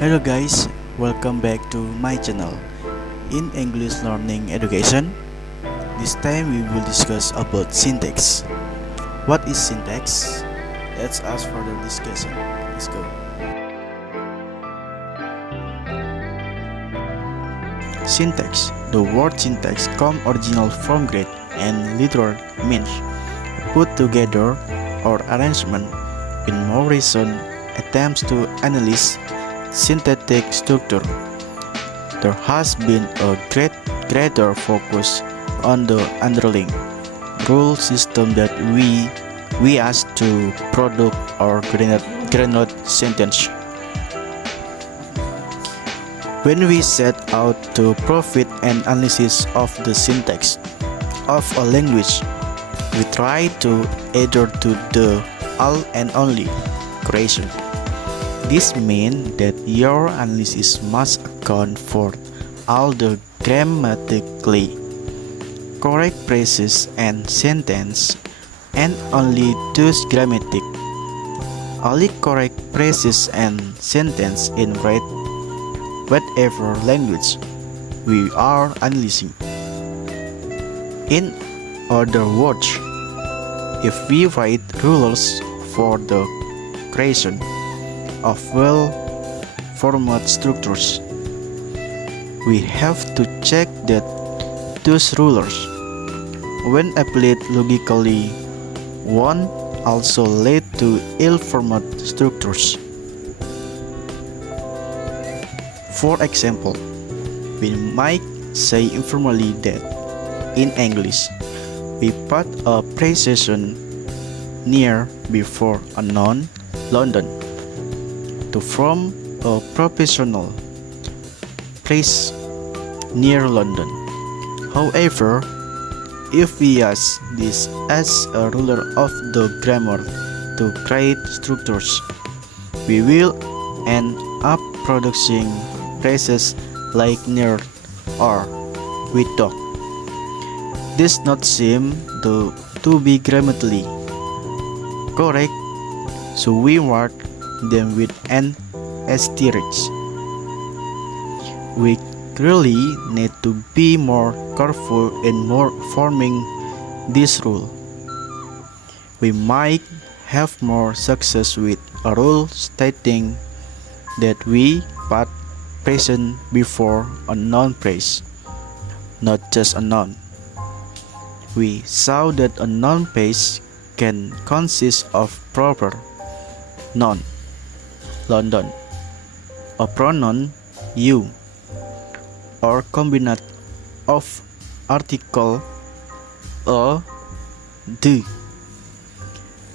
Hello guys, welcome back to my channel. In English Learning Education, this time we will discuss about syntax. What is syntax? Let's ask further discussion. Let's go. Syntax. The word syntax comes original from Greek and literal means put together or arrangement. In more recent attempts to analyze synthetic structure, there has been a greater focus on the underlying rule system that we use to produce or generate sentence. When we set out to profit an analysis of the syntax of a language, we try to adhere to the all and only creation. This means that your analysis must account for all the grammatically correct phrases and sentences, and only those only correct phrases and sentences in whatever language we are analyzing. In other words, if we write rules for the creation of well-formed structures, we have to check that those rulers, when applied logically, won't also lead to ill-formed structures. For example, we might say informally that in English, we put a preposition near before a noun, London, to form a propositional phrase near London. However, if we use this as a ruler of the grammar to create structures, we will end up producing phrases like near or with dog. This not seem to be grammatically correct, so we mark them with an asterisk. We really need to be more careful in forming this rule. We might have more success with a rule stating that we put present before a noun phrase, not just a noun. We saw that a noun phrase can consist of proper noun, London, a pronoun, you, or combination of article, a, the,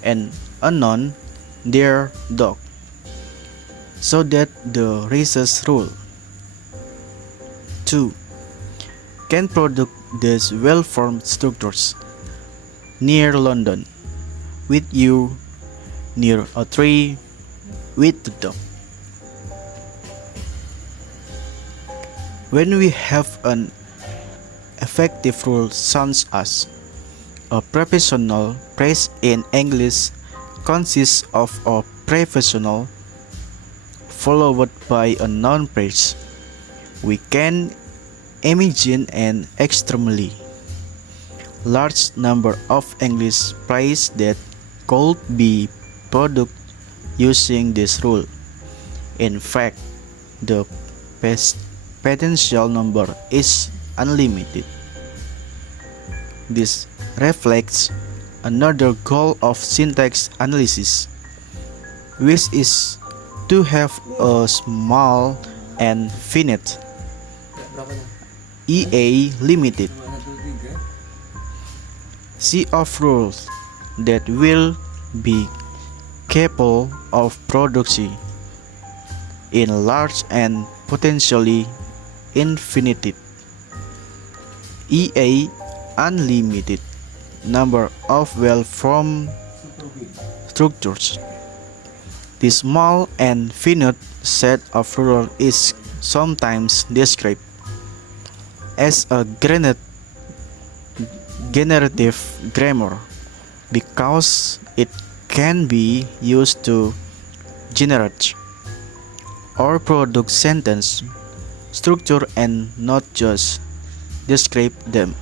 and a noun, their dog, so that the recess rule 2 can produce these well-formed structures near London, with you, near a tree, with the dog. When we have an effective rule such as a prepositional phrase in English consists of a prepositional followed by a noun phrase, we can imagine an extremely large number of English phrases that could be produced using this rule. In fact, the potential number is unlimited. This reflects another goal of syntax analysis, which is to have a small and finite EA limited set of rules that will be capable of producing in large and potentially infinite EA unlimited number of well-formed structures. This small and finite set of rules is sometimes described as a generative grammar because it can be used to generate or product sentence structure and not just describe them.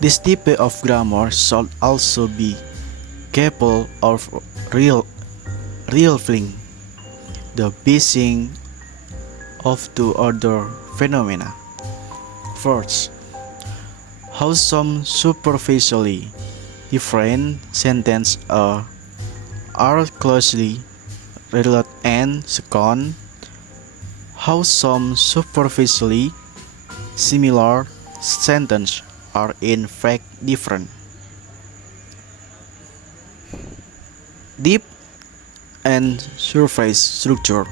This type of grammar should also be capable of revealing the being of two other phenomena. First, how some superficially different sentences are closely related, and second, how some superficially similar sentences are in fact different. Deep and surface structure.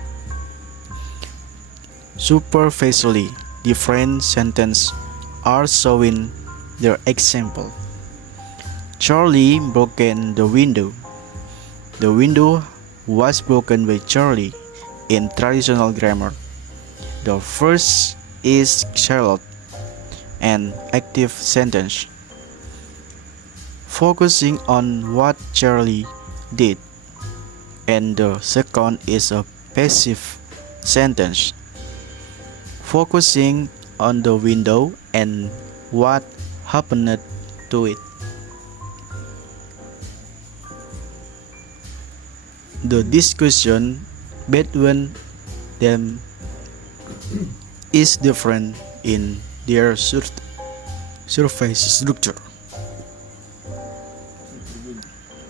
Superficially different sentences are showing their example. Charlie broken the window. The window was broken by Charlie in traditional grammar. The first is Charlotte, an active sentence, focusing on what Charlie did, and the second is a passive sentence, focusing on the window and what happened to it. The discussion between them is different in their surface structure.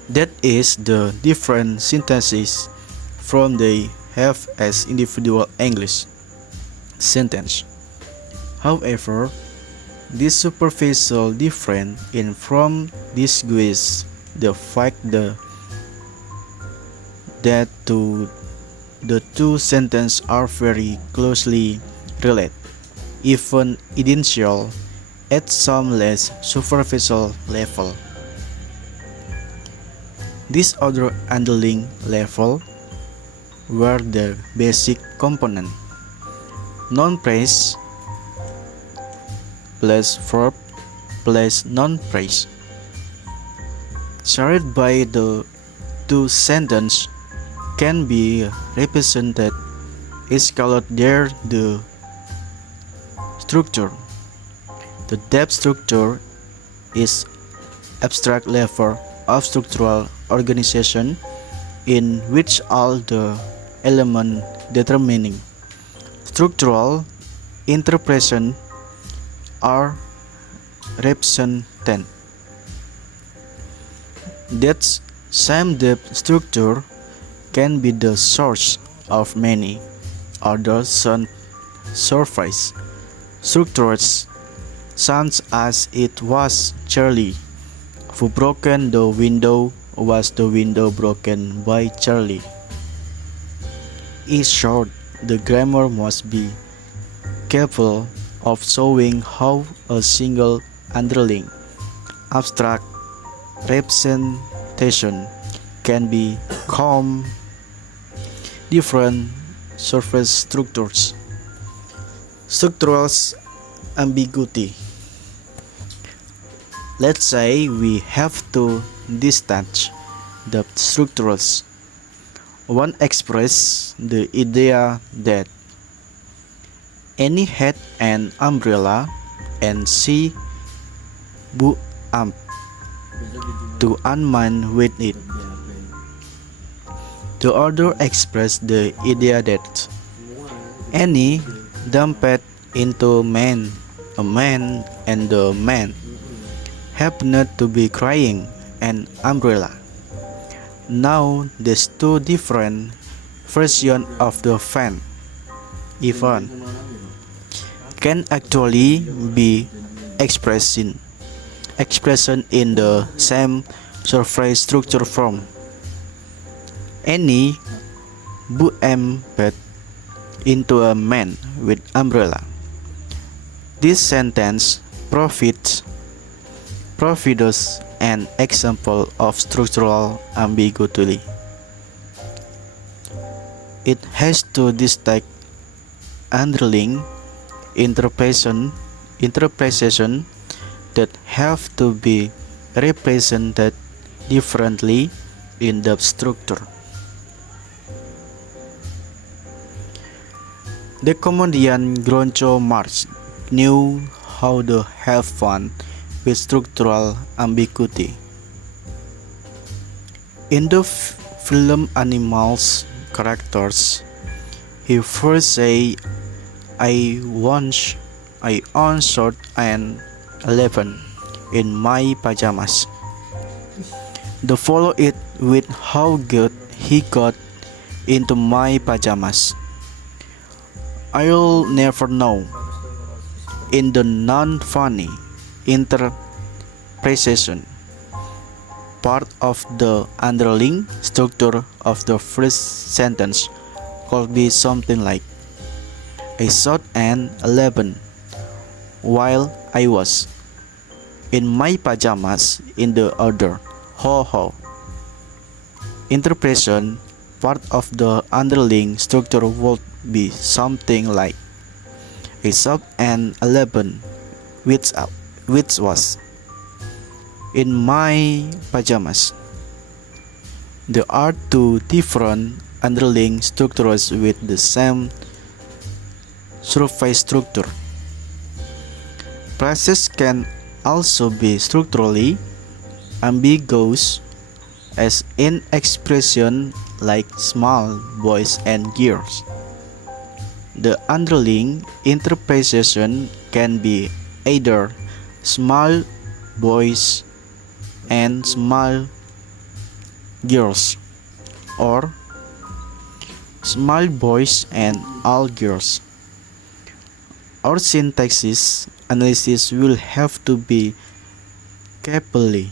That is, the different syntaxes from they have as individual English sentence. However, this superficial difference in from disguise the fact that the two sentences are very closely related, even identical, at some less superficial level. This other underlying level were the basic component, non-phrase plus verb plus non-phrase, shared by the two sentences can be represented is called there the structure. The depth structure is abstract level of structural organization in which all the elements determining structural interpretation are represented. That same depth structure can be the source of many other surface structures, such as it was Charlie who broken the window, was the window broken by Charlie. In short, the grammar must be capable of showing how a single underlying abstract representation can become different surface structures. Structural ambiguity. Let's say we have to detach the structures. One expresses the idea that Annie had an umbrella and she blew up to unwind with it. The other expressed the idea that Annie dumped into a man and the man happened to be crying an umbrella. Now there's two different versions of the event can actually be expressed in the same surface structure form. Annie bumped into a man with umbrella. This sentence provides an example of structural ambiguity. It has to distinct underlying interpretation that have to be represented differently in the structure. The comedian Groucho Marx knew how to have fun with structural ambiguity. In the film Animals characters, he first say, I answered an 11 in my pajamas. The follow it with how good he got into my pajamas. I'll never know. In the non-funny interpretation, part of the underlying structure of the first sentence could be something like, I shot an 11 while I was in my pajamas in the other. Ho ho. Interpretation, part of the underlying structure would be something like, I shot an 11 which was in my pajamas. There are two different underlying structures with the same surface structure. Phrases can also be structurally ambiguous, as in expression like small boys and girls. The underlying interpretation can be either small boys and small girls, or small boys and all girls. Our syntax analysis will have to be capable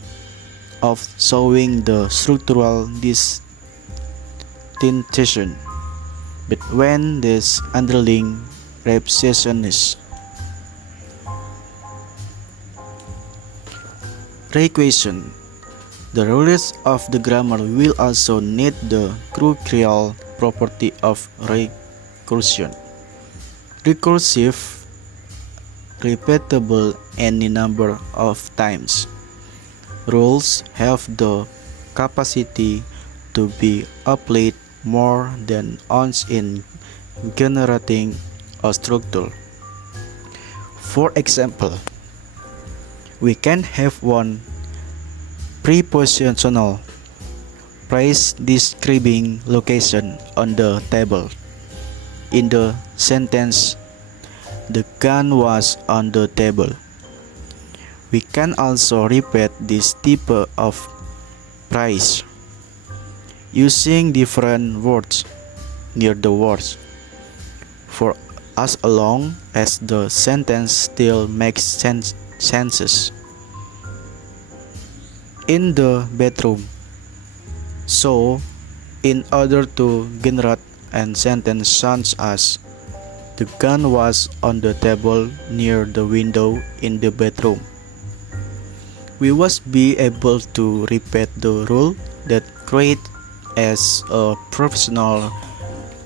of showing the structural distinction between these underlying representations. Requisition. The rulers of the grammar will also need the crucial property of recursion. Recursive, repeatable any number of times. Rules have the capacity to be applied more than once in generating a structure. For example, we can have one prepositional phrase describing location on the table. In the sentence, the gun was on the table. We can also repeat this type of phrase using different words near the words for as long as the sentence still makes sense. In the bedroom. So, in order to generate a sentence such as, the gun was on the table near the window in the bedroom, we must be able to repeat the rule that create as a professional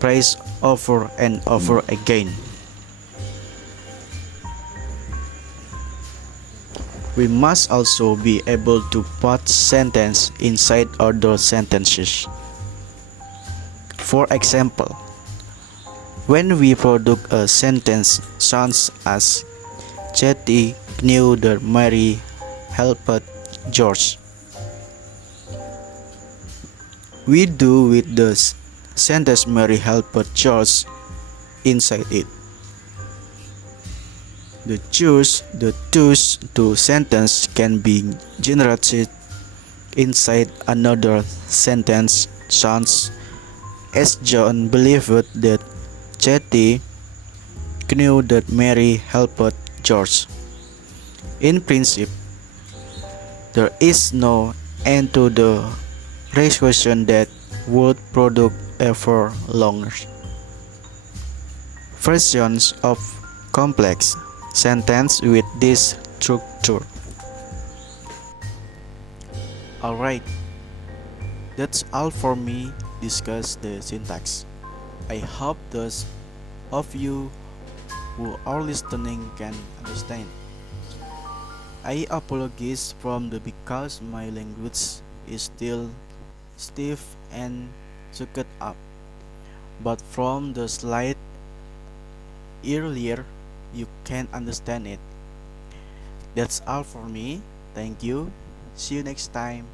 phrase over and over again. We must also be able to put sentence inside other sentences. For example, when we produce a sentence such as, Chetty knew that Mary helped George, we do with the sentence Mary helped George inside it. The those two sentence can be generated inside another sentence such as, John believed that Chetty knew that Mary helped George. In principle, there is no end to the recursion that would produce ever longer versions of complex sentence with this structure. Alright, that's all for me discuss the syntax. I hope those of you who are listening can understand. I apologize from the because my language is still stiff and sucked up, but from the slight earlier you can understand it. That's all for me. Thank you. See you next time.